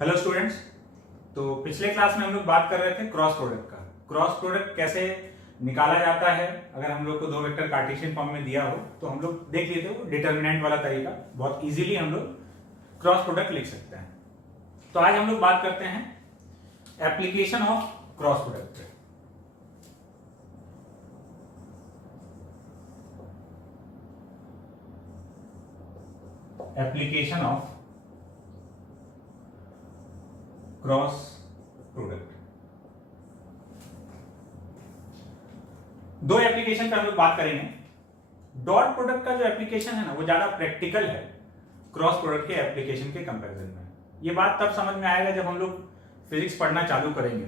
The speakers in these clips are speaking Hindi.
Hello students. तो पिछले क्लास में हम लोग बात कर रहे थे क्रॉस प्रोडक्ट का। क्रॉस प्रोडक्ट कैसे निकाला जाता है अगर हम लोग को दो वेक्टर कार्टेशियन फॉर्म में दिया हो, तो हम लोग देख लिए थे वो डिटर्मिनेंट वाला तरीका। बहुत इजीली हम लोग क्रॉस प्रोडक्ट लिख सकते हैं। तो आज हम लोग बात करते हैं application of cross product. Application of cross product. दो एप्लीकेशन का हम लोग बात करेंगे। डॉट प्रोडक्ट का जो एप्लीकेशन है ना, वो ज्यादा प्रैक्टिकल है क्रॉस प्रोडक्ट के एप्लीकेशन के कंपैरिजन में। ये बात तब समझ में आएगा जब हम लोग फिजिक्स पढ़ना चालू करेंगे।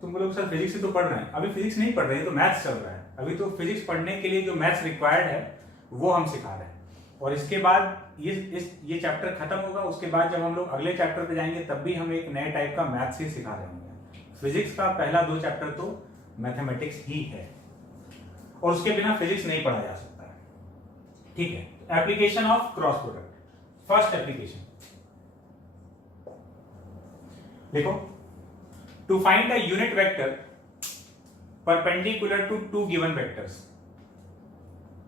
तुम लोग सर फिजिक्स ही तो पढ़ रहे हैं, अभी फिजिक्स नहीं पढ़ रहे हैं, तो मैथ्स चल रहा है। अभी तो फिजिक्स पढ़ने के लिए जो मैथ्स रिक्वायर्ड है वो हम सिखा रहे हैं। और इसके बाद ये चैप्टर खत्म होगा, उसके बाद जब हम लोग अगले चैप्टर पे जाएंगे तब भी हम एक नए टाइप का मैथ्स ही सिखा रहे होंगे। फिजिक्स का पहला दो चैप्टर तो मैथमेटिक्स ही है और उसके बिना फिजिक्स नहीं पढ़ा जा सकता है। ठीक है, application of cross product. First application देखो, to find a unit vector perpendicular to two given vectors.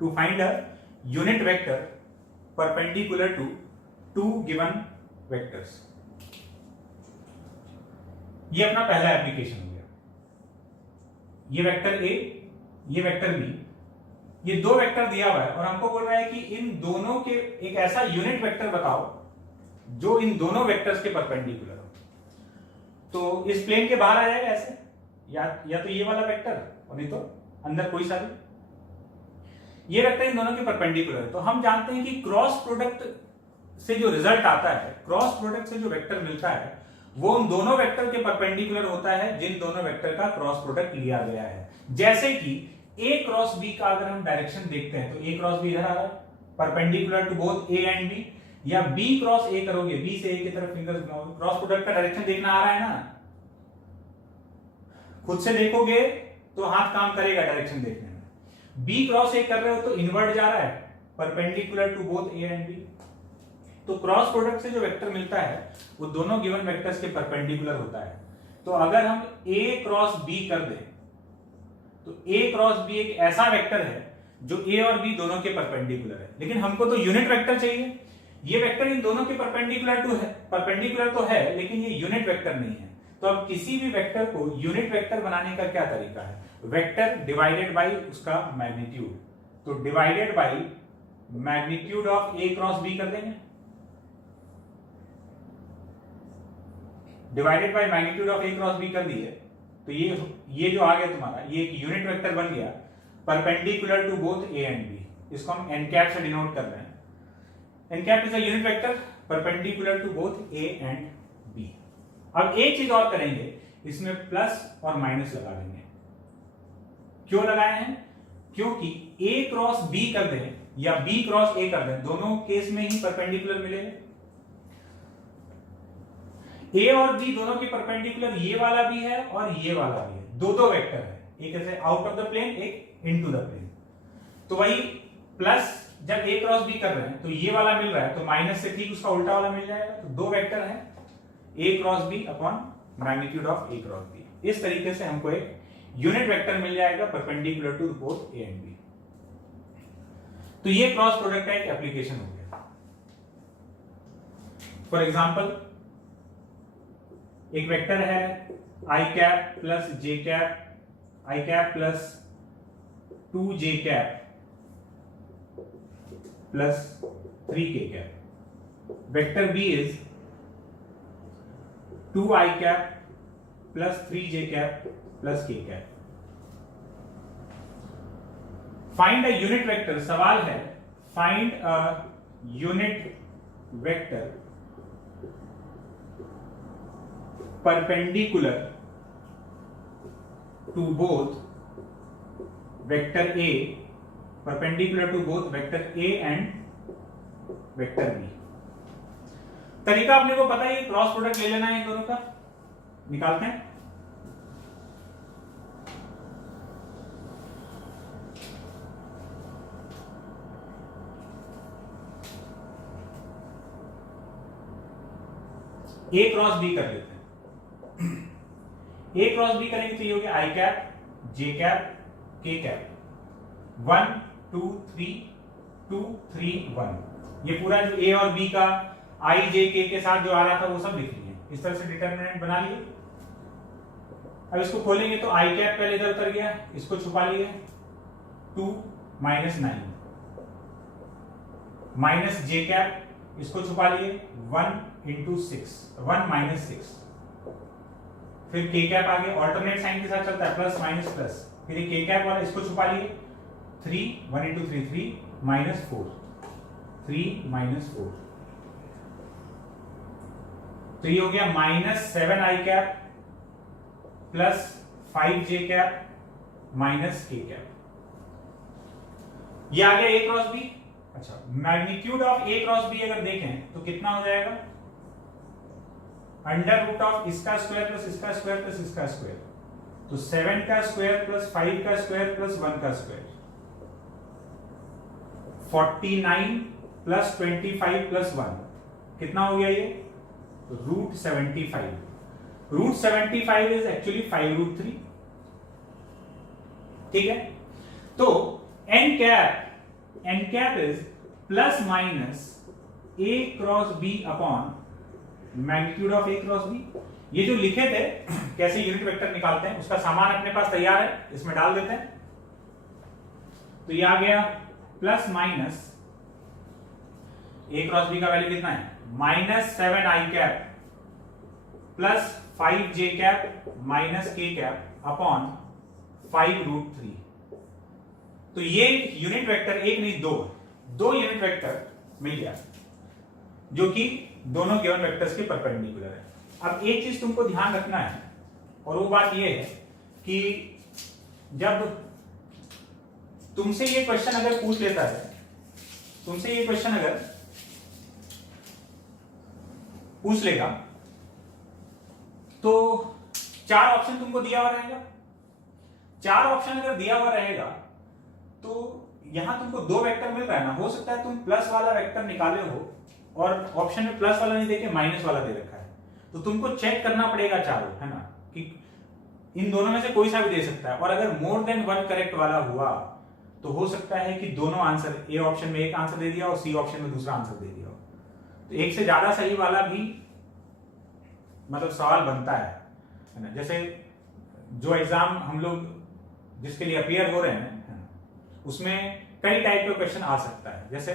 To find a unit vector perpendicular to two given vectors. ये अपना पहला एप्लीकेशन हो गया। ये वेक्टर ए, ये वेक्टर बी, ये दो वेक्टर दिया हुआ है और हमको बोल रहा है कि इन दोनों के एक ऐसा यूनिट वेक्टर बताओ जो इन दोनों वेक्टर्स के परपेंडिकुलर हो। तो इस प्लेन के बाहर आ जाएगा ऐसे, या तो ये वाला वेक्टर और नहीं तो अंदर कोई सा भी। ये वेक्टर इन दोनों के परपेंडिकुलर है। तो हम जानते हैं कि क्रॉस प्रोडक्ट से जो रिजल्ट आता है, क्रॉस प्रोडक्ट से जो वेक्टर मिलता है, वो उन दोनों वेक्टर के परपेंडिकुलर होता है जिन दोनों वेक्टर का क्रॉस प्रोडक्ट लिया गया है। जैसे कि ए क्रॉस बी का अगर हम डायरेक्शन देखते हैं तो ए क्रॉस बी इधर आ रहा है perpendicular to both A and B, या बी क्रॉस ए करोगे, बी से ए की तरफ फिंगर्स घुमाओगे, क्रॉस प्रोडक्ट का डायरेक्शन देखना आ रहा है ना। खुद से देखोगे तो हाथ काम करेगा डायरेक्शन देखने में। बी क्रॉस ए कर रहे हो तो इनवर्ट जा रहा है perpendicular to both A and B. तो क्रॉस प्रोडक्ट से जो वेक्टर मिलता है वो दोनों गिवन वेक्टर्स के परपेंडिकुलर होता है। तो अगर हम a क्रॉस b कर दें तो a क्रॉस b एक ऐसा वेक्टर है जो a और b दोनों के परपेंडिकुलर है। लेकिन हमको तो यूनिट वेक्टर चाहिए। ये वेक्टर इन दोनों के परपेंडिकुलर तो है लेकिन ये यूनिट वेक्टर नहीं है। तो अब किसी भी वेक्टर को यूनिट वेक्टर बनाने का क्या तरीका है? वेक्टर डिवाइडेड बाई उसका मैग्नीट्यूड। तो divided by magnitude of a cross b कर देंगे। Divided by magnitude of A cross B कर दिए तो ये जो आ गया तुम्हारा, ये एक यूनिट वेक्टर बन गया perpendicular to both A and B. इसको हम एन कैप से डिनोट कर रहे हैं। N cap is a unit vector perpendicular to both A and B. अब एक चीज और करेंगे, इसमें प्लस और माइनस लगा देंगे। क्यों लगाए हैं? क्योंकि ए क्रॉस बी कर दें या बी क्रॉस ए कर दें, दोनों केस में ही परपेंडिकुलर मिलेंगे। ए और बी दोनों के परपेंडिकुलर ये वाला भी है और ये वाला भी है। दो वेक्टर है, एक ऐसे आउट ऑफ द प्लेन, एक इनटू द प्लेन। तो वही प्लस जब ए क्रॉस बी कर रहे हैं तो ये वाला मिल रहा है, तो माइनस से ठीक उसका उल्टा वाला मिल जाएगा। तो दो वेक्टर है A cross B upon magnitude of A cross B. इस तरीके से हमको एक यूनिट वेक्टर मिल जाएगा perpendicular to both A and B. तो ये क्रॉस प्रोडक्ट का एक एप्लीकेशन हो गया। फॉर एग्जाम्पल, एक वेक्टर है i cap plus j cap, i cap plus 2j cap plus 3k cap. Vector B is 2i cap plus 3j cap plus k cap. Find a unit vector. सवाल है find a unit vector perpendicular to both vector A, perpendicular to both vector A and vector B। तरीका अपने को पता है, क्रॉस प्रोडक्ट ले लेना है इन दोनों का। निकालते हैं। ए क्रॉस बी कर लेते हैं। ए क्रॉस बी करेंगे तो ये हो गया आई कैप, जे कैप, के कैप, 1 2 3 2 3 1। ये पूरा जो ए और बी का आई जे के साथ जो आ रहा था वो सब लिख लिए। इस तरह से डिटरमिनेंट बना लिए। अब इसको खोलेंगे तो आई कैप पहले इधर उतर गया, इसको छुपा लिए, 2 -9, माइनस जे कैप, इसको छुपा लिए, 1 × 6, 1 - 6। फिर के कैप आगे ऑल्टरनेट साइन के साथ चलता है, प्लस माइनस प्लस। फिर ये के कैप वाला इसको छुपा लिए, 3, 1 × 3 3 -4, 3 -4। तो ये हो गया -7 I cap plus 5 J cap minus K cap. ये आ गया ए क्रॉस बी। अच्छा, magnitude of A cross B अगर देखें तो कितना हो जाएगा, √, इसका स्क्वायर प्लस इसका स्क्वायर प्लस इसका स्क्वायर। तो 7 का स्क्वायर प्लस 5 का स्क्वायर प्लस 1 का स्क्वायर, 49 प्लस 25 प्लस 1 कितना हो गया ये, √75। √75 इज एक्चुअली 5√3। ठीक है, तो n cap is plus minus a cross b upon magnitude of a cross b। ये जो लिखे थे कैसे यूनिट वेक्टर निकालते हैं उसका सामान अपने पास तैयार है, इसमें डाल देते हैं। तो ये आ गया plus minus a cross b का वैल्यू कितना है, -7 I cap plus 5 J cap minus K cap upon 5√3। तो ये यूनिट वेक्टर एक नहीं दो यूनिट वेक्टर मिल गया जो कि दोनों गिवन वेक्टर्स के परपेंडिकुलर है। अब एक चीज तुमको ध्यान रखना है और वो बात ये है कि जब तुमसे ये क्वेश्चन अगर पूछ लेता है, तुमसे ये क्वेश्चन अगर पूछ लेगा तो 4 ऑप्शन तुमको दिया हुआ रहेगा। 4 ऑप्शन अगर दिया हुआ रहेगा तो यहां तुमको 2 वेक्टर मिल रहा है ना, हो सकता है तुम प्लस वाला वेक्टर निकाले हो और ऑप्शन में प्लस वाला नहीं देके माइनस वाला दे रखा है, तो तुमको चेक करना पड़ेगा चारों, है ना, कि इन दोनों में से कोई सा भी दे सकता है। और अगर मोर देन 1 करेक्ट वाला हुआ तो हो सकता है कि दोनों आंसर, ए ऑप्शन में एक आंसर दे दिया और सी ऑप्शन में दूसरा आंसर दे दिया हो, तो एक से ज्यादा सही वाला भी मतलब सवाल बनता है ना। जैसे जो एग्जाम हम लोग जिसके लिए अपियर हो रहे हैं उसमें कई टाइप का क्वेश्चन आ सकता है। जैसे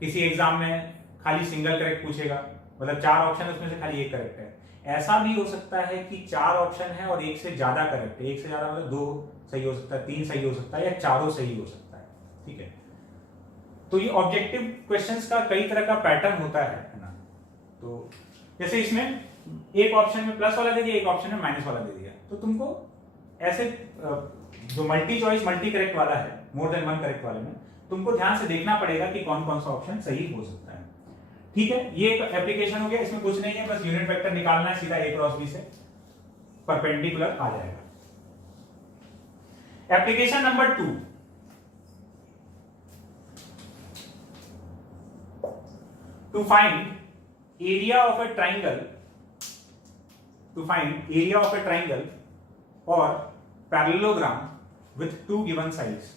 किसी एग्जाम में खाली सिंगल करेक्ट पूछेगा, मतलब 4 ऑप्शन है उसमें से खाली एक करेक्ट है। ऐसा भी हो सकता है कि 4 ऑप्शन है और एक से ज्यादा करेक्ट है, एक से ज्यादा मतलब 2 सही हो सकता है, 3 सही हो सकता है या चारों सही हो सकता है। ठीक है, तो ये ऑब्जेक्टिव क्वेश्चंस का कई तरह का पैटर्न होता है ना। तो जैसे इसमें एक ऑप्शन में प्लस वाला दे दिया, एक ऑप्शन में माइनस वाला दे दिया, तो तुमको ऐसे जो मल्टी चॉइस मल्टी करेक्ट वाला है, मोर देन 1 करेक्ट वाले में तुमको ध्यान से देखना पड़ेगा कि कौन कौन सा ऑप्शन सही हो सकता है। ठीक है, ये एक एप्लीकेशन हो गया, इसमें कुछ नहीं है, बस यूनिट वेक्टर निकालना है, सीधा a क्रॉस b से परपेंडिकुलर आ जाएगा। Application number 2, to find area of a triangle, to find area of a triangle or parallelogram with 2 given sides.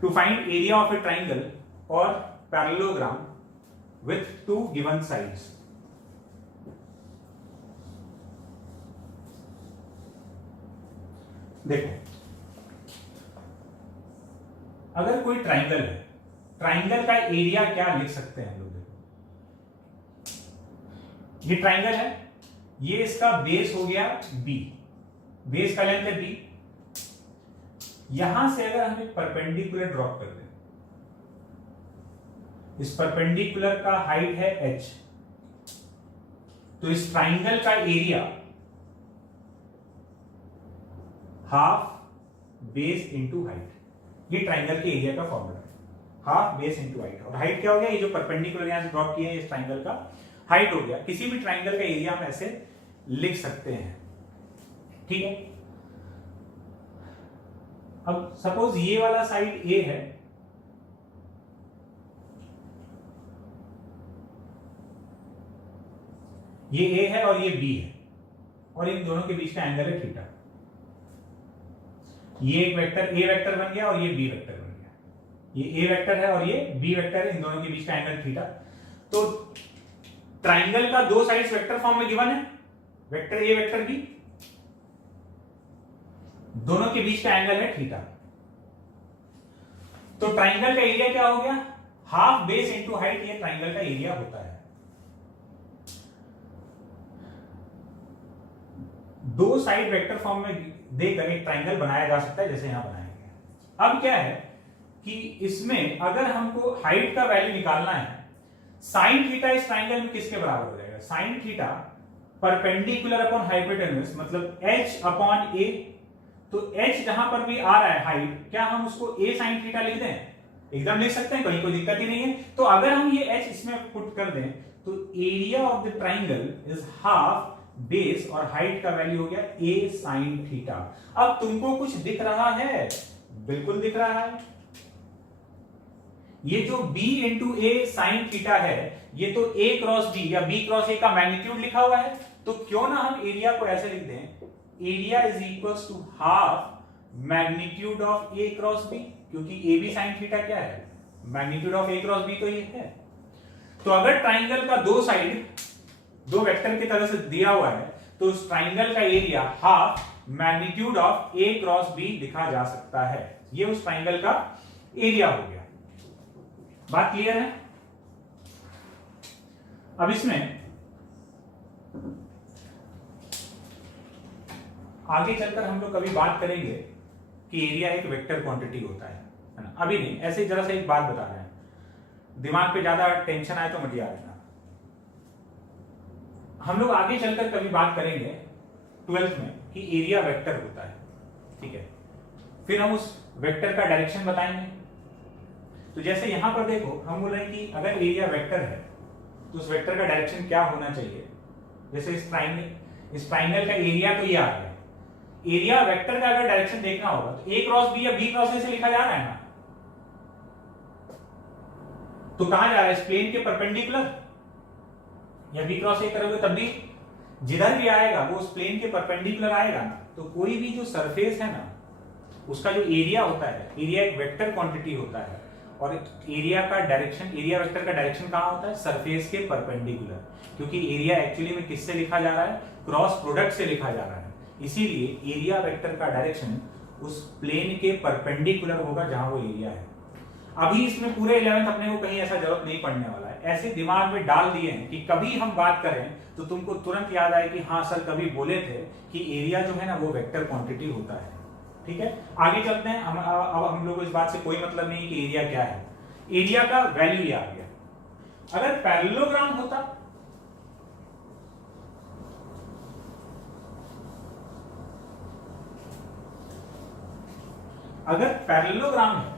To find area of a triangle or parallelogram with 2 given sides. देखो, अगर कोई ट्राइंगल है, ट्राइंगल का एरिया क्या लिख सकते हैं लोग। ये ट्राइंगल है, ये इसका बेस हो गया b, बेस का लेंथ है b। यहां से अगर हम एक परपेंडिकुलर ड्रॉप कर दें, इस परपेंडिकुलर का हाइट है h, तो इस ट्राइंगल का area half base into height, ये ट्राइंगल के एरिया का फॉर्मूला है, हाफ बेस इंटू हाइट। और हाइट क्या हो गया, ये जो परपेंडिकुलर यहां से ड्रॉप किए हैं इस ट्राइंगल का हाइट हो गया। किसी भी ट्राइंगल का एरिया हम ऐसे लिख सकते हैं। ठीक है, अब सपोज ये वाला साइड ए है, ये ए है और ये बी है, और इन दोनों के बीच का एंगल है थीटा। ये एक वेक्टर ए वेक्टर बन गया और ये बी वेक्टर बन गया। ये ए वेक्टर है और ये बी वेक्टर है, इन दोनों के बीच का एंगल थीटा। तो ट्राइंगल का दो साइड्स वेक्टर फॉर्म में गिवन है, वेक्टर ए वेक्टर बी, दोनों के बीच का एंगल है थीटा। तो ट्राइंगल का एरिया क्या हो गया, हाफ बेस इंटू हाइट, ये ट्राइंगल का एरिया होता है। दो साइड वेक्टर फॉर्म में देकर एक ट्राइंगल बनाया जा सकता है, जैसे यहां बनाया गया। अब क्या है कि इसमें अगर हमको हाइट का वैल्यू निकालना है, साइन थीटा इस ट्राइंगल में किसके बराबर हो जाएगा, sine theta perpendicular upon hypotenuse, मतलब h अपॉन a। तो h जहां पर भी आ रहा है हाइट, क्या हम उसको a साइन थीटा लिख दें, एकदम लिख सकते हैं, कहीं कोई दिक्कत ही नहीं है। तो अगर हम ये h इसमें पुट कर दें तो area of the triangle is half base और हाइट का वैल्यू हो गया a साइन थीटा। अब तुमको कुछ दिख रहा है, बिल्कुल दिख रहा है। ये जो b इंटू ए साइन थीटा है, ये तो a क्रॉस b या b क्रॉस a का मैग्नीट्यूड लिखा हुआ है। तो क्यों ना हम एरिया को ऐसे लिख दें, area is equals to half magnitude of a cross b, क्योंकि ए बी साइन थीटा क्या है, magnitude of a cross b तो ये है। तो अगर ट्राइंगल का दो साइड दो वेक्टर की तरह से दिया हुआ है, तो उस ट्राइंगल का area half magnitude of a cross b लिखा जा सकता है। ये उस ट्राइंगल का एरिया हो गया। बात क्लियर है? अब इसमें आगे चलकर हम लोग कभी बात करेंगे कि एरिया एक वेक्टर क्वांटिटी होता है ना। अभी नहीं, ऐसे जरा सा एक बात बता रहे हैं, दिमाग पे ज्यादा टेंशन आए तो मटिया लेना। हम लोग आगे चलकर कभी बात करेंगे 12th में कि एरिया वेक्टर होता है, ठीक है। फिर हम उस वेक्टर का डायरेक्शन बताएंगे। तो जैसे यहां पर देखो, हम बोल रहे हैं कि अगर एरिया वेक्टर है तो उस वेक्टर का डायरेक्शन क्या होना चाहिए। जैसे इस ट्राइंगल का एरिया तो ये आ गया, एरिया वेक्टर का अगर डायरेक्शन देखना होगा तो a क्रॉस b या b क्रॉस a से लिखा जा रहा है ना, तो कहां जा रहा है, इस प्लेन के परपेंडिकुलर, या b क्रॉस a करोगे तब भी जिधर भी आएगा वो उस प्लेन के परपेंडिकुलर आएगा ना। तो कोई भी जो सरफेस है ना, उसका जो एरिया होता है, एरिया एक वेक्टर क्वांटिटी होता है, और एरिया का डायरेक्शन, एरिया वेक्टर का डायरेक्शन कहां होता है, सरफेस के परपेंडिकुलर, क्योंकि एरिया एक्चुअली में किससे लिखा जा रहा है, क्रॉस प्रोडक्ट से लिखा जा रहा है। इसीलिए एरिया वेक्टर का डायरेक्शन उस प्लेन के परपेंडिकुलर होगा जहां वो एरिया है। अभी इसमें पूरे 11th अपने को कहीं ऐसा जरूरत नहीं पड़ने वाला है, ऐसे दिमाग में डाल दिए हैं कि कभी हम बात करें तो तुमको तुरंत याद आए कि हाँ सर कभी बोले थे कि एरिया जो है ना वो वेक्टर क्वांटिटी होता है, ठीक है। आगे चलते हैं। अब हम लोग को इस बात से कोई मतलब नहीं कि एरिया क्या है, एरिया का वैल्यू ये आ गया। अगर पैरेललोग्राम होता, अगर पैरेललोग्राम है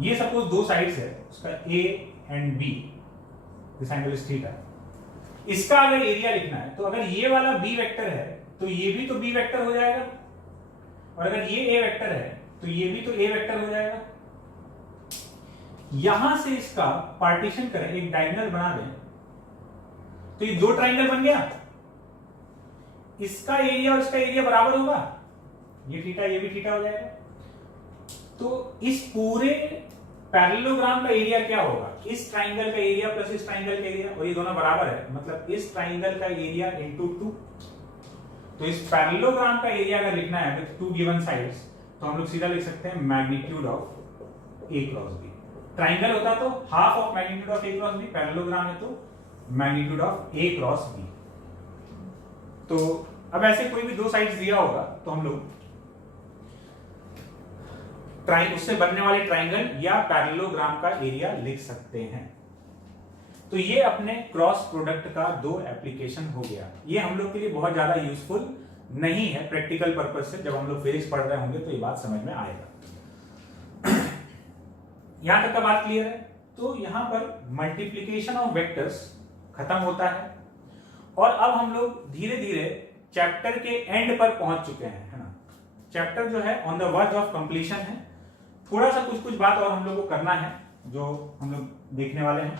ये सपोज दो साइड्स है, उसका A and B, this angle is theta. इसका अगर एरिया लिखना है तो अगर ये वाला B वेक्टर है तो ये भी तो B वेक्टर हो जाएगा, और अगर ये A वेक्टर है तो ये भी तो A वेक्टर हो जाएगा। यहां से इसका पार्टीशन करें, एक डायगोनल बना दें, तो ये दो ट्राइंगल बन गया। इसका एरिया और इसका एरिया बराबर होगा, ये थीटा ये भी थीटा हो जाएगा। तो इस पूरे पैरेललोग्राम का एरिया क्या होगा, इस ट्राइंगल का एरिया प्लस इस ट्राइंगल का एरिया, और ये दोनों बराबर है, मतलब इस ट्राइंगल का एरिया इंटू 2। तो इस पैरेललोग्राम का एरिया अगर लिखना है विद 2 गिवन साइड्स तो हम लोग सीधा लिख सकते हैं magnitude of A cross B। Triangle होता तो half of magnitude of A cross B, parallelogram है तो magnitude of A cross B। तो अब ऐसे कोई भी दो साइड्स दिया होगा तो हम लोग उससे बनने वाले ट्राइंगल या पैरेललोग्राम का एरिया लिख सकते हैं। तो ये अपने क्रॉस प्रोडक्ट का दो एप्लीकेशन हो गया। ये हम लोग के लिए बहुत ज्यादा यूजफुल नहीं है प्रैक्टिकल पर्पज से, जब हम लोग फिजिक्स पढ़ रहे होंगे तो ये बात समझ में आएगा। यहां तक का बात क्लियर है। तो यहां पर मल्टीप्लीकेशन ऑफ वेक्टर्स खत्म होता है, और अब हम लोग धीरे धीरे चैप्टर के एंड पर पहुंच चुके हैं, है ना। चैप्टर जो है on the verge of completion है। थोड़ा सा कुछ बात और हम लोग को करना है, जो हम लोग देखने वाले हैं।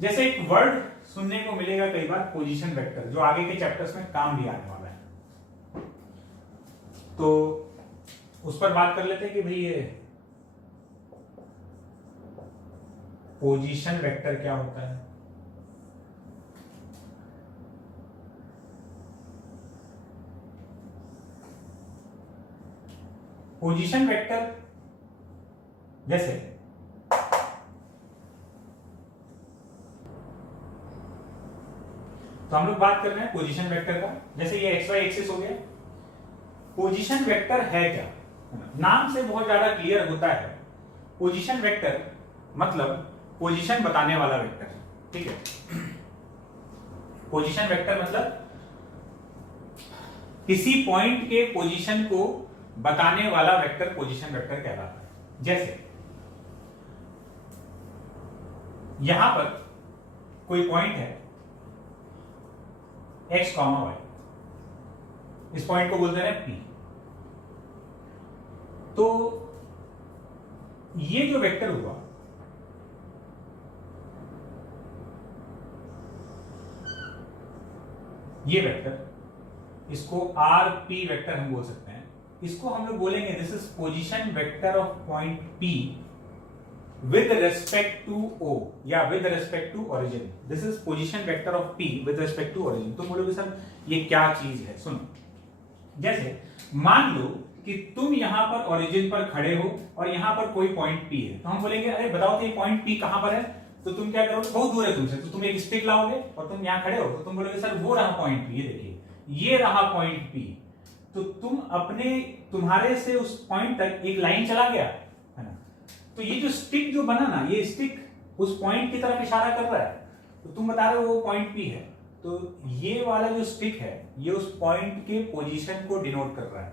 जैसे एक वर्ड सुनने को मिलेगा कई बार, पोजीशन वेक्टर, जो आगे के चैप्टर्स में काम भी आने वाला है, तो उस पर बात कर लेते हैं कि भाई ये पोजीशन वेक्टर क्या होता है। पोजीशन वेक्टर जैसे तो हम लोग बात कर रहे हैं पोजीशन वेक्टर का। जैसे ये एक्स वाई एक्सिस हो गया। पोजीशन वेक्टर है क्या, नाम से बहुत ज्यादा क्लियर होता है। पोजीशन वेक्टर मतलब पोजीशन बताने वाला वेक्टर, ठीक है। पोजीशन वेक्टर मतलब किसी पॉइंट के पोजीशन को बताने वाला वेक्टर पोजीशन वेक्टर कहलाता है। जैसे यहां पर कोई पॉइंट है x, y, इस पॉइंट को बोलते हैं P। तो ये जो वेक्टर हुआ, ये वेक्टर, इसको RP वेक्टर हम बोल सकते हैं। इसको हम लोग बोलेंगे this is position vector of point P with respect to O या with respect to origin. This is position vector of P with respect to origin. तुम बोलोगे सर ये क्या चीज है, सुनो। जैसे मान लो कि तुम यहां पर ओरिजिन पर खड़े हो और यहां पर कोई पॉइंट P है, तो हम बोलेंगे अरे बताओ तो ये पॉइंट P कहां पर है। तो तुम क्या करोगे, बहुत दूर है तुमसे, तो तुम एक स्टिक लाओगे और तुम यहां खड़े हो, तो तुम बोलोगे सर वो रहा पॉइंट P, ये देखिए ये रहा पॉइंट P। तो तुम अपने तुम्हारे से उस पॉइंट तक एक लाइन चला गया है ना। तो ये जो स्टिक जो बना ना, ये स्टिक उस पॉइंट की तरफ इशारा कर रहा है, तो तुम बता रहे हो वो पॉइंट P है। तो ये वाला जो स्टिक है ये उस पॉइंट के पोजीशन को डिनोट कर रहा है।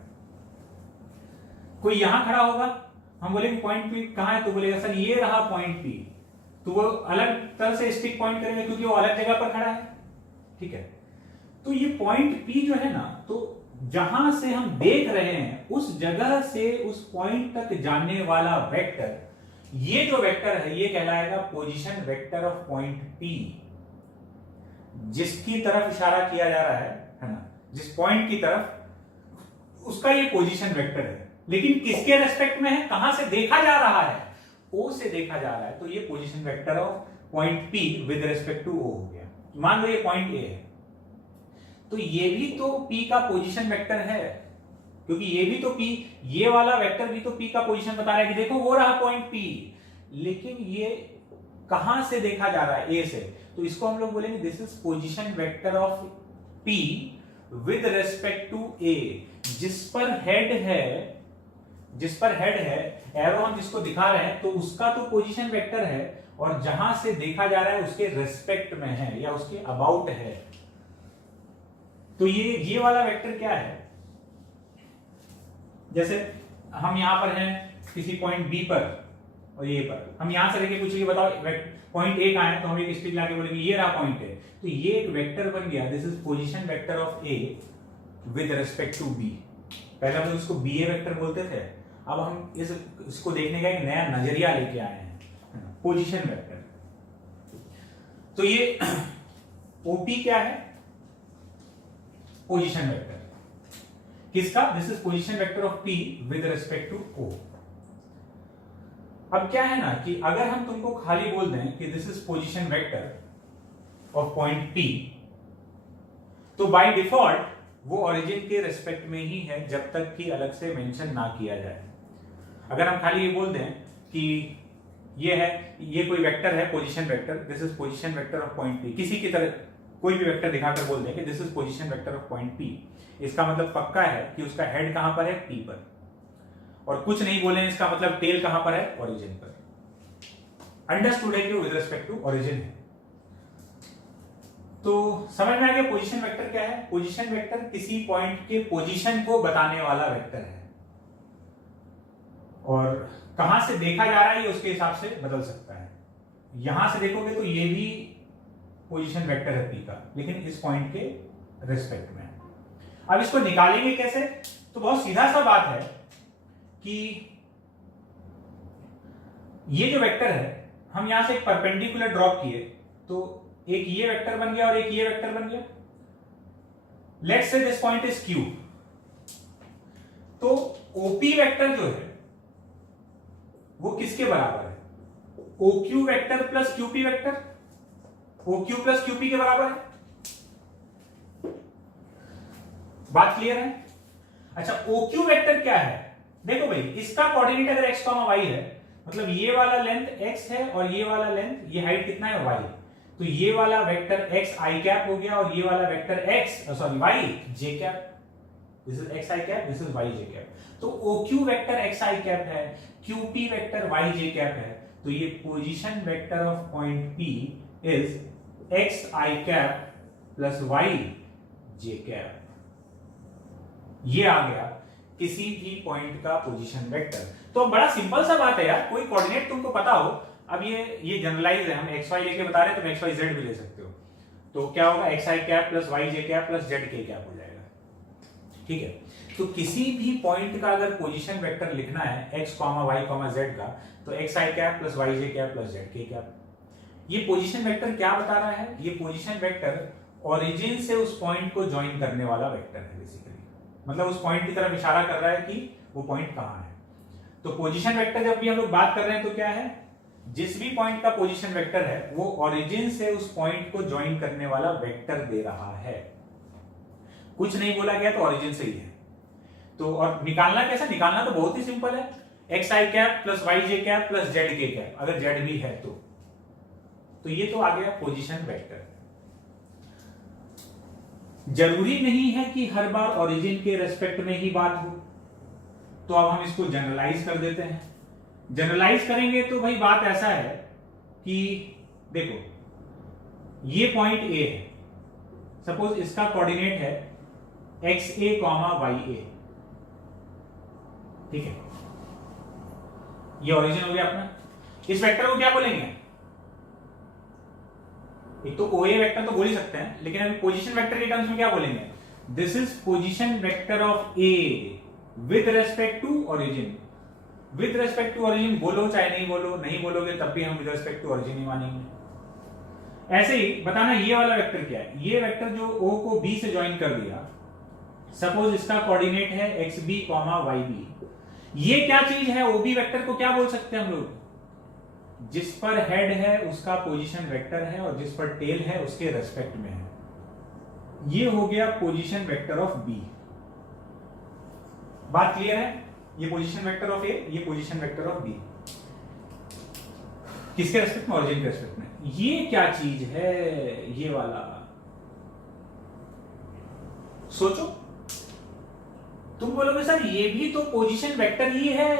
कोई यहां खड़ा होगा, हम बोलेंगे पॉइंट P कहां है, तो बोलेगा सर ये रहा पॉइंट P। तो वो अलग तरह से स्टिक पॉइंट करेगा क्योंकि वो अलग जगह पर खड़ा है, ठीक है। तो ये पॉइंट P जो है ना, तो जहां से हम देख रहे हैं उस जगह से उस पॉइंट तक जाने वाला वेक्टर, ये जो वेक्टर है ये कहलाएगा position vector of point P। जिसकी तरफ इशारा किया जा रहा है ना, जिस पॉइंट की तरफ, उसका ये पोजीशन वेक्टर है। लेकिन किसके रेस्पेक्ट में है, कहां से देखा जा रहा है, O से देखा जा रहा है, तो ये position vector of point P with respect to O हो गया। मान लो ये पॉइंट A है, तो ये भी तो P का पोजीशन वेक्टर है, क्योंकि ये भी तो P, ये वाला वेक्टर भी तो P का पोजीशन बता रहा है कि देखो वो रहा पॉइंट P। लेकिन ये कहां से देखा जा रहा है, A से, तो इसको हम लोग बोलेंगे this is position vector of P with respect to A। जिस पर हेड है, एरो हम जिसको दिखा रहे हैं, तो उसका तो पोजीशन वेक्टर है, और जहां से देखा जा रहा है उसके रेस्पेक्ट में है या उसके अबाउट है। तो ये वाला वेक्टर क्या है, जैसे हम यहां पर हैं किसी पॉइंट B पर और ये पर, हम यहां से लेके पूछेंगे बताओ पॉइंट A कहां है, तो हम एक स्टिक लाके बोलेंगे ये रहा पॉइंट है। तो ये एक वेक्टर बन गया, this is position vector of A with respect to B। पहले हम इसको BA वेक्टर बोलते थे, अब हम इसको देखने का एक नया नजरिया लेके आए हैं, पोजीशन वेक्टर। तो ये OP क्या है, पोजीशन वेक्टर किसका, this is position vector of P with respect to O। अब क्या है ना कि अगर हम तुमको खाली बोल दें कि this is position vector of point P, तो बाय डिफॉल्ट वो ओरिजिन के रेस्पेक्ट में ही है जब तक कि अलग से मेंशन ना किया जाए। अगर हम खाली ये बोल दें कि ये है, ये कोई वेक्टर है position vector, this is position vector of point P, किसी की तरह कोई भी वेक्टर दिखाकर बोल दें कि this is position vector of point P, इसका मतलब पक्का है कि उसका हेड कहां पर है, P पर, और कुछ नहीं बोले इसका मतलब टेल कहां पर है, ओरिजिन पर। अंडरस्टूड है कि विद रिस्पेक्ट टू ओरिजिन है। तो समझ में आ गया पोजीशन वेक्टर क्या है। पोजीशन वेक्टर किसी पॉइंट के पोजीशन को बताने वाला वेक्टर है, और कहां से देखा जा रहा है ये उसके हिसाब से बदल सकता है। यहां से देखोगे तो ये भी पोजीशन वेक्टर है P का, लेकिन इस पॉइंट के रेस्पेक्ट में। अब इसको निकालेंगे कैसे, तो बहुत सीधा सा बात है कि ये जो वेक्टर है हम यहां से एक परपेंडिकुलर ड्रॉप किए तो एक ये वेक्टर बन गया और एक ये वेक्टर बन गया। Let's say this point is Q, तो OP वेक्टर जो है वो किसके बराबर है? OQ vector plus QP vector, OQ plus QP के बराबर है। बात क्लियर है? अच्छा, OQ वेक्टर क्या है? देखो भाई, इसका कोऑर्डिनेट अगर x, y है, मतलब ये वाला लेंथ x है और ये वाला लेंथ, ये हाइट कितना है y, तो ये वाला वेक्टर x i कैप हो गया और ये वाला vector y j cap. This is x i cap, this is y j cap. तो OQ vector x i cap है, QP vector y j cap है, तो ये position vector of point P is x i cap plus y j cap. ये आ गया किसी भी पॉइंट का पोजीशन वेक्टर। तो बड़ा सिंपल सा बात है यार, कोई कोऑर्डिनेट तुमको पता हो। अब ये जनरलाइज है, हम एक्स वाई लेके बता रहे हैं, तुम एक्स वाई जेड भी ले सकते हो। तो क्या होगा, एक्स आई कैप प्लस वाई जे कैप प्लस जेड के कैप हो जाएगा। ठीक है, तो किसी भी पॉइंट का अगर पोजीशन वेक्टर लिखना है एक्स वाई जेड का, तो एक्स आई कैप प्लस वाई जे कैप प्लस जेड के कैप। ये पोजीशन वेक्टर क्या बता रहा है? ये पोजीशन वेक्टर ओरिजिन से उस पॉइंट को ज्वाइन करने वाला वेक्टर है बेसिकली, मतलब उस पॉइंट की तरफ इशारा कर रहा है कि वो पॉइंट कहां है। तो पोजीशन वेक्टर जब भी हम लोग बात कर रहे हैं तो क्या है, जिस भी पॉइंट का पोजीशन वेक्टर है वो ओरिजिन से उस पॉइंट को ज्वाइन करने वाला वेक्टर दे रहा है। कुछ नहीं बोला गया तो ओरिजिन से ही है। तो और निकालना कैसा? निकालना तो बहुत ही सिंपल है, एक्स आई कैप प्लस वाई जे कैप प्लस जेड के कैप, अगर जेड भी है तो ये तो आ गया पोजीशन वेक्टर। जरूरी नहीं है कि हर बार ओरिजिन के रेस्पेक्ट में ही बात हो, तो अब हम इसको जनरलाइज कर देते हैं। जनरलाइज करेंगे तो भाई बात ऐसा है कि देखो, ये पॉइंट A है, सपोज इसका कोऑर्डिनेट है XA, YA, ठीक है, ये ओरिजिन हो गया अपना। इस वेक्टर को क्या बोलेंगे? एक तो OA वेक्टर तो बोल ही सकते हैं, लेकिन अभी पोजीशन वेक्टर के टर्म्स में क्या बोलेंगे? This is position vector of A with respect to origin. With respect to origin बोलो चाहे नहीं बोलो, नहीं बोलोगे तब भी हम विद रेस्पेक्ट टू ओरिजिन ही मानेंगे। ऐसे ही बताना ये वाला वेक्टर क्या है। ये वेक्टर जो O को B से ज्वाइन कर दिया, सपोज इसका कोऑर्डिनेट है XB, YB। ये क्या चीज है? OB वेक्टर को क्या बोल सकते हैं हम लोग? जिस पर हेड है उसका पोजीशन वेक्टर है और जिस पर टेल है उसके रेस्पेक्ट में है। ये हो गया पोजीशन वेक्टर ऑफ B। बात क्लियर है? ये पोजीशन वेक्टर ऑफ A, ये पोजीशन वेक्टर ऑफ B। किसके रेस्पेक्ट में? ओरिजिन के रेस्पेक्ट में। ये क्या चीज है? ये वाला सोचो। तुम बोलोगे सर ये भी तो पोजीशन वेक्टर ही है।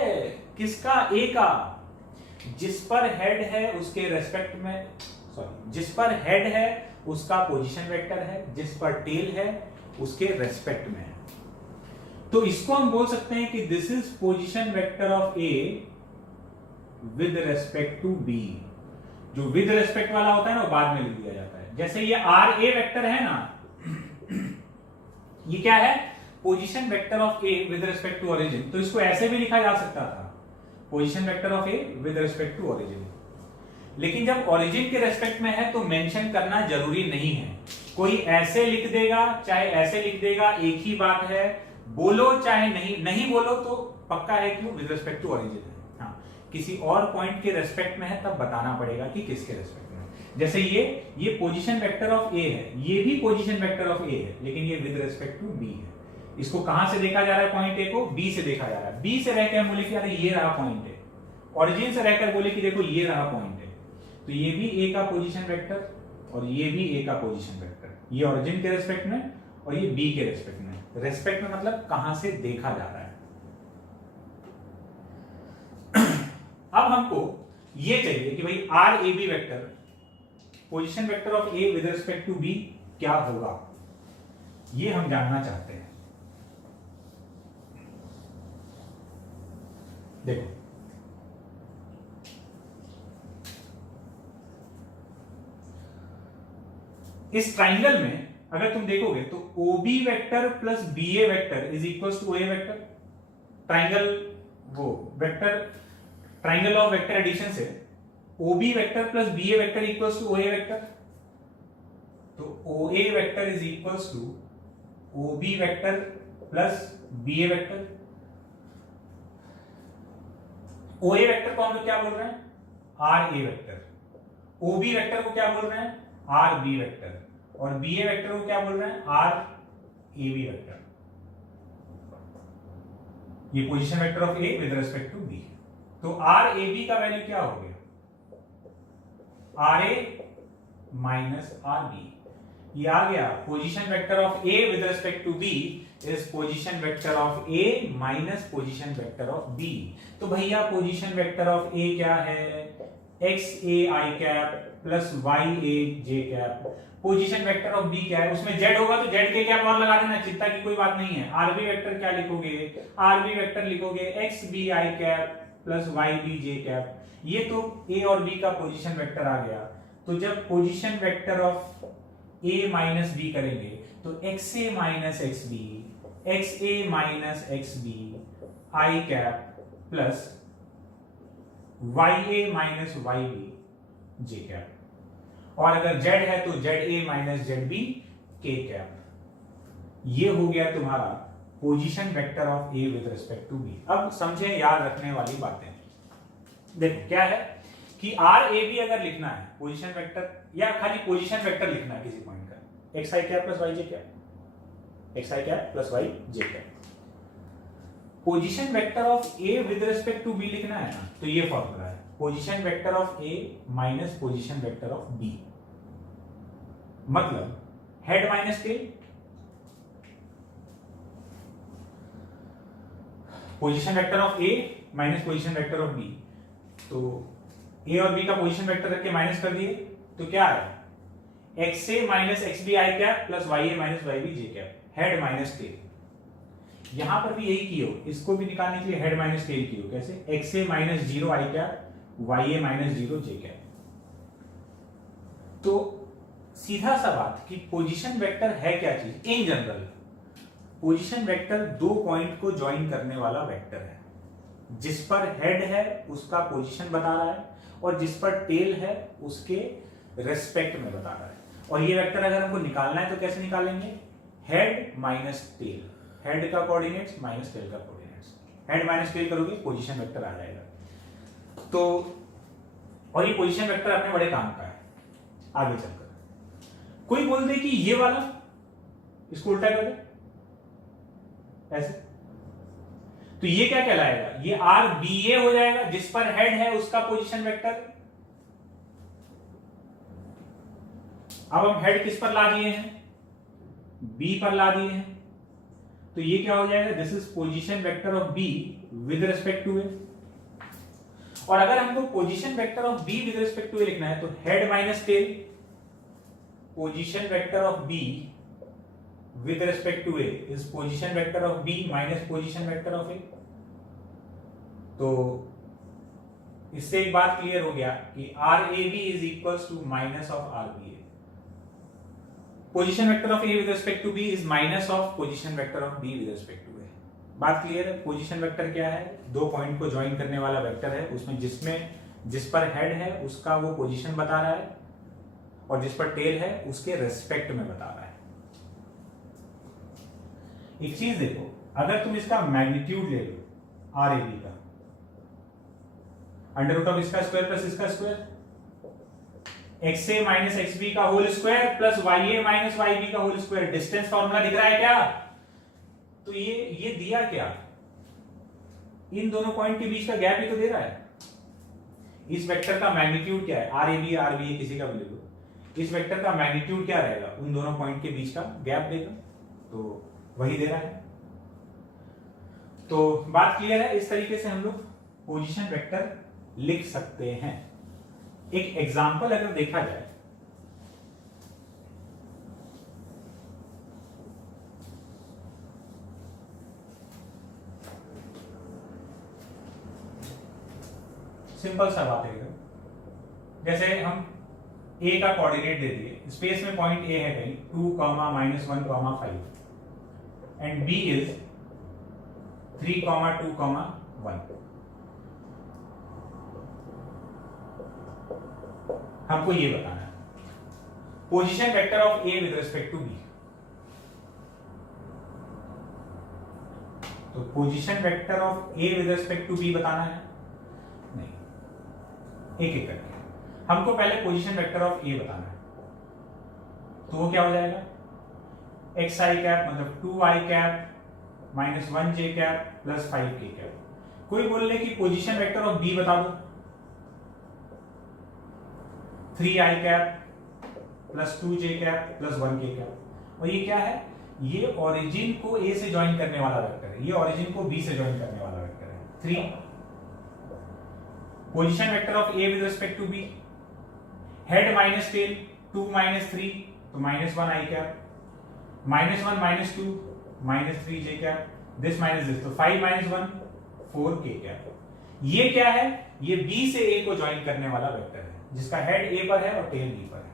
किसका? A का। जिस पर हेड है उसके रेस्पेक्ट में, सॉरी, जिस पर हेड है उसका पोजीशन वेक्टर है, जिस पर टेल है उसके रेस्पेक्ट में है। तो इसको हम बोल सकते हैं कि this is position vector of A with respect to B। जो विद रेस्पेक्ट वाला होता है ना वो बाद में लिख दिया जाता है। जैसे ये RA वेक्टर है ना, ये क्या है? Position vector of A with respect to origin. तो इसको ऐसे भी लिखा जा सकता था, position vector of A with respect to origin. लेकिन जब ओरिजिन के रेस्पेक्ट में है तो मेंशन करना जरूरी नहीं है। कोई ऐसे लिख देगा चाहे ऐसे लिख देगा, एक ही बात है। बोलो चाहे नहीं बोलो तो पक्का है कि वो विद रेस्पेक्ट टू ओरिजिन है। हाँ, किसी और पॉइंट के रेस्पेक्ट में है तब बताना पड़ेगा कि किसके रेस्पेक्ट में है। जैसे ये पोजीशन वेक्टर ऑफ A है, ये भी पोजीशन वेक्टर ऑफ A है, लेकिन ये विद रेस्पेक्ट टू B है। इसको कहां से देखा जा रहा है? पॉइंट A को B से देखा जा रहा है। B से रहकर हम बोले कि अरे ये रहा पॉइंट है, ओरिजिन से रहकर बोले कि देखो ये रहा पॉइंट है। तो ये भी A का पोजीशन वेक्टर और ये भी A का पोजीशन वेक्टर, ये ओरिजिन के रेस्पेक्ट में और ये B के रेस्पेक्ट में। रेस्पेक्ट में मतलब कहां से देखा जा रहा है। अब हमको ये चाहिए कि भाई RAB vector, position vector of A with respect to B क्या होगा, ये हम जानना चाहते हैं। देखो, इस ट्राइंगल में अगर तुम देखोगे तो OB vector plus BA vector is equal to OA vector. Triangle वो vector triangle of vector addition से OB vector plus BA vector equals to OA vector, तो OA vector is equals to OB vector plus BA vector. OA vector को हम लोग क्या बोल रहे हैं, RA वेक्टर। OB वेक्टर को क्या बोल रहे हैं, RB वेक्टर, और BA वेक्टर को क्या बोल रहे हैं, RAB वेक्टर। ये position vector of A with respect to B। तो RAB का वैल्यू क्या हो गया, RA माइनस RB। ये आ गया position vector of A with respect to B is position vector of A minus position vector of B। तो भैया पोजीशन वेक्टर ऑफ A क्या है, XAI cap plus YAJ cap. Position vector of B क्या है, उसमें Z होगा तो Z के कैप और लगा देना, चिंता की कोई बात नहीं है। RB वेक्टर क्या लिखोगे, RB वेक्टर लिखोगे XBI cap plus YBJ cap. ये तो A और B का पोजीशन वेक्टर आ गया। तो जब position vector of A minus B करेंगे तो XA minus XB, XA minus XB I cap plus YA minus YB J cap, और अगर Z है तो ZA minus ZB K cap. ये हो गया तुम्हारा position vector of A with respect to B। अब समझे, याद रखने वाली बातें देखो क्या है कि RAB अगर लिखना है पोजीशन वेक्टर, या खाली पोजीशन वेक्टर लिखना है किसी पॉइंट का, XI cap plus YJ cap, XI cap plus YJ cap. Position vector of A with respect to B लिखना है ना, तो ये फॉर्मूला है, position vector of A minus position vector of B, मतलब head minus tail. Position vector of A minus position vector of B, तो A और B का पोजीशन वेक्टर रख के माइनस कर दिए तो क्या है, XA minus XBI cap plus YA minus YBJ cap, head minus tell. यहां पर भी यही कियो, इसको भी निकालने के लिए हेड माइनस टेल कियो, कैसे, XA minus 0 I cap YA minus 0 J cap. तो सीधा सा बात कि पोजीशन वेक्टर है क्या चीज इन जनरल। पोजीशन वेक्टर दो पॉइंट को ज्वाइन करने वाला वेक्टर है, जिस पर हेड है उसका पोजीशन बता रहा है और जिस पर टेल है उसके रेस्पेक्ट में बता रहा है। और ये वेक्टर अगर हमको निकालना है तो कैसे निकालेंगे, हेड माइनस टेल, हेड का कोऑर्डिनेट्स माइनस टेल का कोऑर्डिनेट्स, हेड माइनस टेल करोगे पोजीशन वेक्टर आ जाएगा। तो और ये पोजीशन वेक्टर अपने बड़े काम का है। आगे चलकर कोई बोल दे कि ये वाला, इसको उल्टा कर दे ऐसे, तो ये क्या कहलाएगा, ये RBA हो जाएगा, जिस पर हेड है उसका पोजीशन वेक्टर। अब हम हेड किस पर ला दिए हैं, B पर ला दिए हैं, तो ये क्या हो जाएगा, this is position vector of B with respect to A। और अगर हमको position vector of B with respect to A लिखना है तो head minus tail, position vector of B with respect to A is position vector of B minus position vector of A। तो इससे एक बात क्लियर हो गया कि RAB is equals to minus of RBA। Position vector of A with respect to B is minus of position vector of B with respect to A। बात क्लियर है। पोजीशन वेक्टर क्या है, दो पॉइंट को ज्वाइन करने वाला वेक्टर है, उसमें जिस पर हेड है उसका वो पोजीशन बता रहा है और जिस पर टेल है उसके रेस्पेक्ट में बता रहा है। एक चीज देखो, अगर तुम इसका मैग्नीट्यूड ले लो RAB का, अंडर रूट ऑफ इसका स्क्वायर प्लस इसका स्क्वायर, XA माइनस XB का whole square plus YA minus YB का होल स्क्वायर। डिस्टेंस फॉर्मूला दिख रहा है क्या, तो ये दिया क्या, इन दोनों पॉइंट के बीच का गैप ही तो दे रहा है। इस वेक्टर का मैग्नीट्यूड क्या है, RAB RBA किसी का भी ले लो, इस वेक्टर का मैग्नीट्यूड क्या रहेगा, उन दोनों पॉइंट के बीच का गैप देगा, तो वही दे रहा है। तो बात क्लियर है। इस तरीके से हम लोग पोजीशन वेक्टर लिख सकते हैं। एक एग्जांपल अगर देखा जाए, सिंपल सा बात है, जैसे हम A का कोऑर्डिनेट दे दिए, स्पेस में पॉइंट A है कहीं 2, -1, 5 and B is 3, 2, 1। हमको ये बताना है position vector of A with respect to B. तो position vector of A with respect to B बताना है, नहीं, एक एक करके। हमको पहले पोजीशन वेक्टर ऑफ ए बताना है, तो वो क्या हो जाएगा, एक्स आई कैप मतलब 2i cap minus 1j cap plus 5k cap. कोई बोल ले कि पोजीशन वेक्टर ऑफ बी बता दो, 3i cap plus 2j cap plus 1k cap. और ये क्या है, ये ओरिजिन को a से ज्वाइन करने वाला वेक्टर है, ये ओरिजिन को b से ज्वाइन करने वाला वेक्टर है। 3 position vector of a with respect to b, head minus tail 2 minus 3 तो minus 1i cap, minus 1 minus 2 minus 3j cap, this minus this, तो 5 माइनस 1 4k कैप। ये क्या है, ये b से a को ज्वाइन करने वाला वेक्टर है जिसका हेड a पर है और टेल b पर है।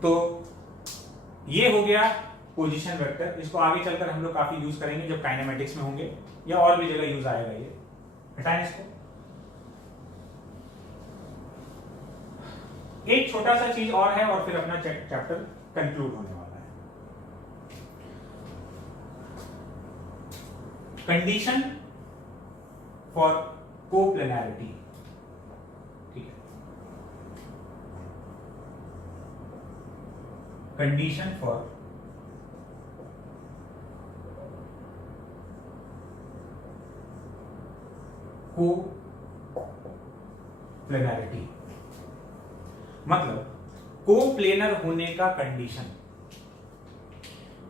तो ये हो गया पोजीशन वेक्टर। इसको आगे चलकर हम लोग काफी यूज करेंगे जब काइनेमेटिक्स में होंगे या और भी जगह यूज आएगा। ये हटाएं इसको। एक छोटा सा चीज और है और फिर अपना चैप्टर कंक्लूड होने वाला है। कंडीशन फॉर कोप्लेनैरिटी, ठीक है, कंडीशन फॉर कोप्लेनैरिटी मतलब कोप्लेनर होने का कंडीशन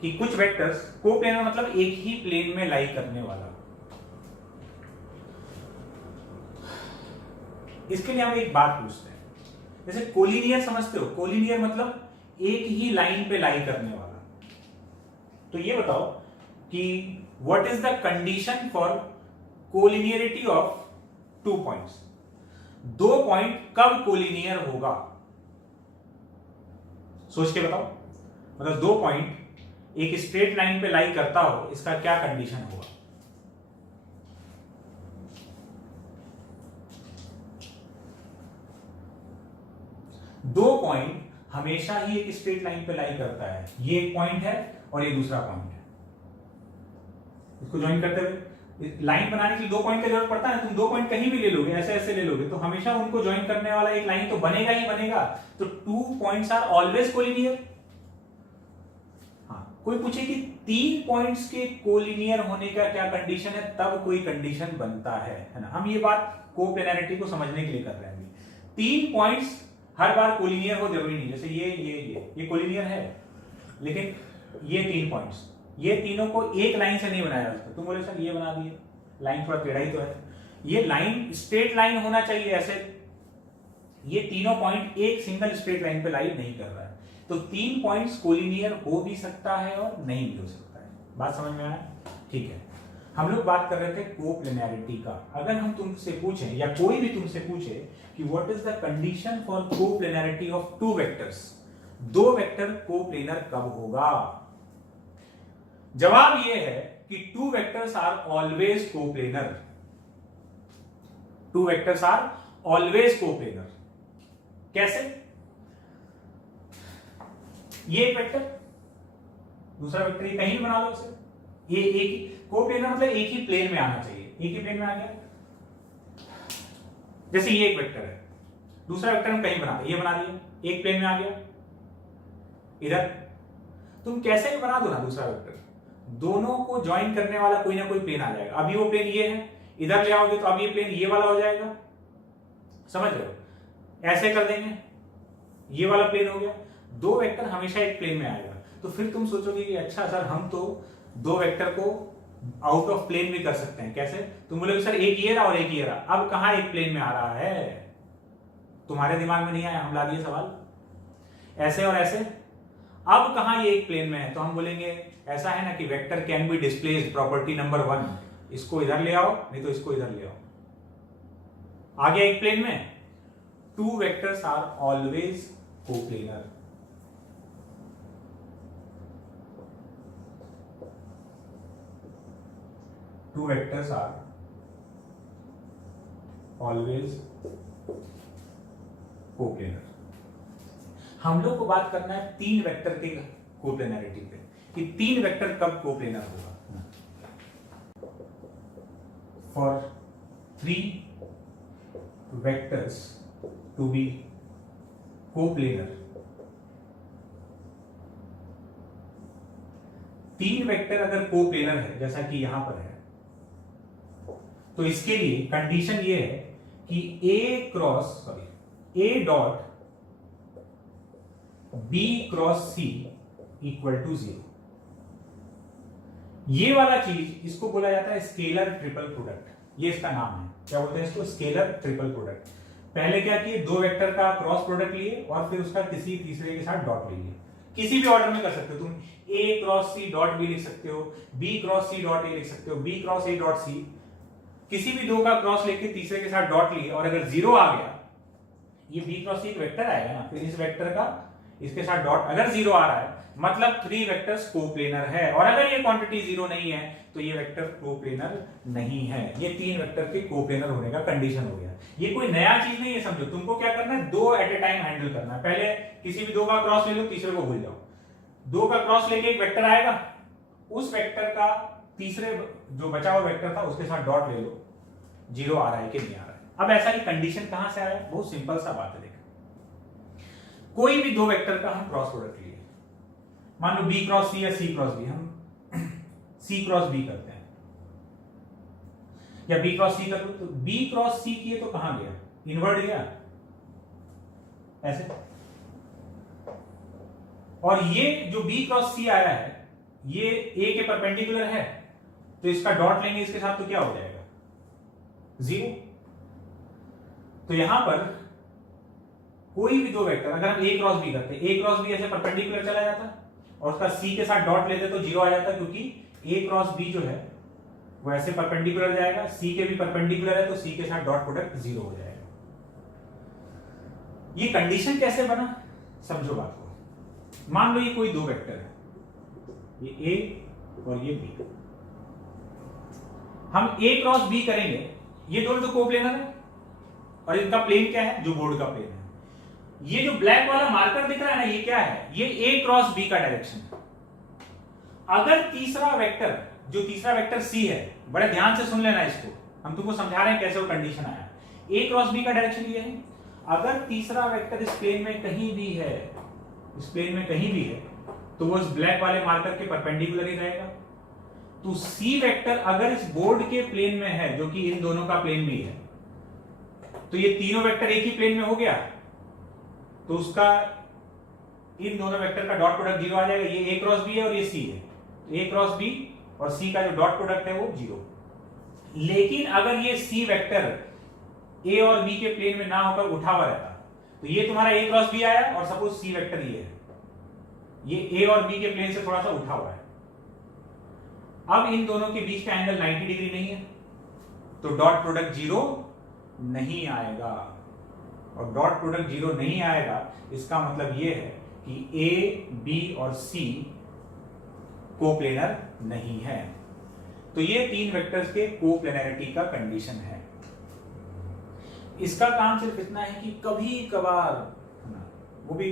कि कुछ वेक्टर्स कोप्लेनर मतलब एक ही प्लेन में लाई करने वाला। इसके लिए हम एक बात पूछते हैं, जैसे कोलिनियर समझते हो, कोलिनियर मतलब एक ही लाइन पे लाई करने वाला। तो ये बताओ कि what is the condition for collinearity of 2 points. 2 point कब कोलिनियर होगा, सोच के बताओ। मतलब 2 पॉइंट एक स्ट्रेट लाइन पे लाई करता हो, इसका क्या कंडीशन होगा। दो पॉइंट हमेशा ही एक स्ट्रेट लाइन पे लाई करता है, ये एक पॉइंट है और ये दूसरा पॉइंट है। इसको ज्वाइन करते हुए लाइन बनाने के लिए 2 पॉइंट की जरूरत पड़ता है। तुम 2 पॉइंट कहीं भी ले लोगे, ऐसे ऐसे ले लोगे, तो हमेशा उनको ज्वाइन करने वाला एक लाइन तो बनेगा ही बनेगा। तो 2 पॉइंट्स आर ऑलवेज कोलिनियर। हाँ, कोई पूछे कि 3 पॉइंट्स के कोलिनियर होने का क्या कंडीशन है, तब कोई कंडीशन बनता है ना। हम ये बात कोप्लेनैरिटी को समझने के लिए कर रहे हैं। 3 पॉइंट्स हर बार कोलिनियर हो जरूरी नहीं। जैसे ये कोलिनियर है, लेकिन ये 3 पॉइंट्स, ये तीनों को एक लाइन से नहीं बनाया जाता। तुम बोले सर ये बना दिए, लाइन थोड़ा टेढ़ा ही तो है। ये लाइन स्ट्रेट लाइन होना चाहिए ऐसे। ये तीनों पॉइंट एक सिंगल स्ट्रेट लाइन पे लाई नहीं कर रहा है। तो 3 पॉइंट्स कोलिनियर हो भी सकता है और नहीं भी हो सकता है। बात समझ में आया? ठीक है, हम लोग बात कर रहे थे कोप्लेनैरिटी का। अगर हम तुमसे पूछें या कोई भी तुमसे पूछे कि what is the condition for coplanarity of 2 vectors, 2 vector coplanar कब होगा, जवाब यह है कि 2 vectors are always coplanar. 2 vectors are always coplanar. कैसे? ये एक वेक्टर, दूसरा वेक्टर, ये कहीं भी बना लो इसे, ये एक ही कोप्लेनर मतलब एक ही प्लेन में आना चाहिए। एक ही प्लेन में आ गया। जैसे ये एक वेक्टर है, दूसरा वेक्टर हम कहीं बनाते, ये बना दिया, एक प्लेन में आ गया। इधर तुम कैसे भी बना दो ना दूसरा वेक्टर, दोनों को ज्वाइन करने वाला कोई ना कोई प्लेन आ जाएगा। अभी वो प्लेन ये है, इधर ले आओगे तो अब ये प्लेन ये वाला हो जाएगा। समझ रहे हो? ऐसे कर देंगे, ये वाला प्लेन हो गया। 2 वेक्टर हमेशा एक प्लेन में आएगा। तो फिर तुम सोचोगे कि अच्छा सर, हम तो 2 वेक्टर को आउट ऑफ प्लेन भी कर सकते हैं। कैसे? तुम बोलोगे सर एक ये रहा और एक ये रहा, अब कहां एक प्लेन में आ रहा है? तुम्हारे दिमाग में नहीं आया, हम ला दिए सवाल। ऐसे और ऐसे, अब कहां ये एक प्लेन में है? तो हम बोलेंगे ऐसा है ना कि vector can be displaced, property number 1, इसको इधर ले आओ, नहीं तो इसको इधर ले आओ। आ गया एक प्लेन में। 2 vectors are always coplanar. Two vectors are always coplanar. हम लोग को बात करना है तीन वेक्टर के कोप्लेनरिटी पे कि तीन वेक्टर कब कोप्लेनर होगा। For 3 vectors to be coplanar, तीन वेक्टर अगर कोप्लेनर है जैसा कि यहां पर है, तो इसके लिए कंडीशन ये है कि A dot B cross C equal to 0। ये वाला चीज इसको बोला जाता है स्केलर ट्रिपल प्रोडक्ट, ये इसका नाम है। क्या बोलते हैं इसको? Scalar triple product. पहले क्या किए, दो वेक्टर का क्रॉस प्रोडक्ट लिए और फिर उसका किसी तीसरे के साथ डॉट ले लिए। किसी भी ऑर्डर में कर सकते हो तुम, A cross C dot B लिख सकते हो, B cross C dot A लिख सकते हो, B cross A dot C। किसी भी दो का क्रॉस लेके तीसरे के साथ डॉट लिए और अगर 0 आ गया, ये B क्रॉस C एक वेक्टर आएगा ना, फिर इस वेक्टर का इसके साथ डॉट अगर 0 आ रहा है मतलब 3 वेक्टर्स कोप्लेनर है। और अगर ये क्वांटिटी 0 नहीं है तो ये वेक्टर कोप्लेनर नहीं है। ये तीन वेक्टर के कोप्लेनर होने का कंडीशन हो गया। ये कोई नया चीज नहीं है, समझो। तुमको क्या करना है, दो एट ए टाइम हैंडल करना है। पहले किसी भी दो का क्रॉस ले लो, तीसरे को भूल जाओ। दो का क्रॉस लेके एक वेक्टर आएगा, उस वेक्टर का तीसरे जो बचा हुआ वेक्टर था उसके साथ डॉट ले लो, 0 आ रहा है कि नहीं आ रहा है। अब ऐसा ही कंडीशन कहां से आया? बहुत सिंपल सा बात है। देखो, कोई भी दो वेक्टर का हम क्रॉस प्रोडक्ट लिए, मान लो B क्रॉस C या C क्रॉस B, हम C क्रॉस B करते हैं या B क्रॉस C कर लो, तो B क्रॉस C किए तो कहां गया? इनवर्ट गया ऐसे। और ये जो B क्रॉस C आया है ये A के परपेंडिकुलर है, तो इसका डॉट लेंगे इसके साथ तो क्या हो जाएगा? 0। तो यहां पर कोई भी दो वेक्टर अगर हम A क्रॉस B करते, A क्रॉस B ऐसे परपेंडिकुलर चला जाता और उसका C के साथ डॉट लेते तो 0 आ जाता, क्योंकि A क्रॉस B जो है वो ऐसे परपेंडिकुलर जाएगा, C के भी परपेंडिकुलर है तो C के साथ डॉट प्रोडक्ट 0 हो जाएगा। ये कंडीशन कैसे बना, समझो बात को। मान लो ये कोई दो वेक्टर है, ये A और ये B। हम A क्रॉस B करेंगे, ये दोनों तो कोप्लेनर है और इनका प्लेन क्या है? जो बोर्ड का प्लेन है। ये जो ब्लैक वाला मार्कर दिख रहा है ना, ये क्या है? ये A क्रॉस B का डायरेक्शन है। अगर तीसरा वेक्टर, जो तीसरा वेक्टर C है, बड़े ध्यान से सुन लेना इसको, हम तुमको समझा रहे हैं कैसे वो कंडीशन आया। A क्रॉस B का डायरेक्शन ये है, अगर तीसरा वेक्टर इस प्लेन में कहीं भी है, इस प्लेन में कहीं भी है, तो वो इस ब्लैक वाले मार्कर के परपेंडिकुलर ही रहेगा। तो C वेक्टर अगर इस बोर्ड के प्लेन में है, जो कि इन दोनों का प्लेन भी है, तो ये तीनों वेक्टर एक ही प्लेन में हो गया, तो उसका इन दोनों वेक्टर का डॉट प्रोडक्ट 0 आ जाएगा। ये A क्रॉस B है और ये C है, A क्रॉस B और C का जो डॉट प्रोडक्ट है वो 0। लेकिन अगर ये C वेक्टर A और B के प्लेन में ना होकर उठा हुआ रहता, तो ये तुम्हारा A क्रॉस B आया और सपोज C वेक्टर ये है, ये A और B के प्लेन से थोड़ा सा उठा हुआ है। अब इन दोनों के बीच का एंगल 90 डिग्री नहीं है, तो डॉट प्रोडक्ट 0 नहीं आएगा। और डॉट प्रोडक्ट 0 नहीं आएगा, इसका मतलब यह है कि A, B और C कोप्लेनर नहीं है। तो ये तीन वेक्टर्स के कोप्लेनरिटी का कंडीशन है। इसका काम सिर्फ इतना है कि कभी कभार, वो भी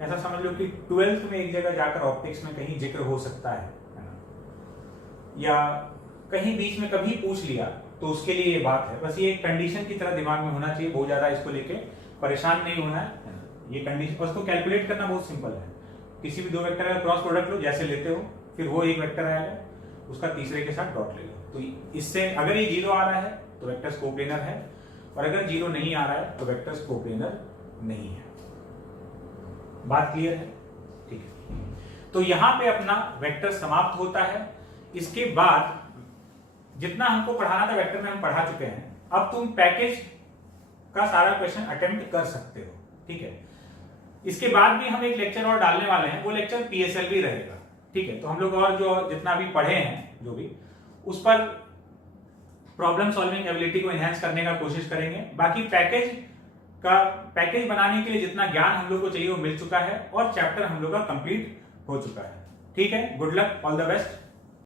ऐसा समझ लो कि 12th में एक जगह जाकर ऑप्टिक्स में कहीं जिक्र हो सकता है या कहीं बीच में कभी पूछ लिया, तो उसके लिए ये बात है। बस ये एक कंडीशन की तरह दिमाग में होना चाहिए, बहुत ज्यादा इसको लेके परेशान नहीं होना है। ये कंडीशन बस तो कैलकुलेट करना बहुत सिंपल है। किसी भी दो वेक्टर का क्रॉस प्रोडक्ट लो जैसे लेते हो, फिर वो एक वेक्टर आएगा, उसका तीसरे के साथ डॉट ले लो। तो इससे अगर ये 0 आ रहा है तो वेक्टर्स कोप्लेनर है, और अगर 0 नहीं आ रहा है तो वेक्टर्स कोप्लेनर नहीं है। बात क्लियर है? ठीक है। तो यहां पे अपना वेक्टर समाप्त होता है। इसके बाद जितना हमको पढ़ाना था वेक्टर में हम पढ़ा चुके हैं। अब तुम पैकेज का सारा क्वेश्चन अटेम्प्ट कर सकते हो, ठीक है। इसके बाद भी हम एक लेक्चर और डालने वाले हैं, वो लेक्चर PSLV रहेगा, ठीक है। तो हम लोग और जो जितना भी पढ़े हैं जो भी, उस पर प्रॉब्लम सॉल्विंग एबिलिटी को एनहांस करने का कोशिश करेंगे। बाकी पैकेज बनाने के लिए जितना ज्ञान हम लोग को चाहिए वो मिल चुका है और चैप्टर हम लोग का कंप्लीट हो चुका है, ठीक है। Good luck, all the best.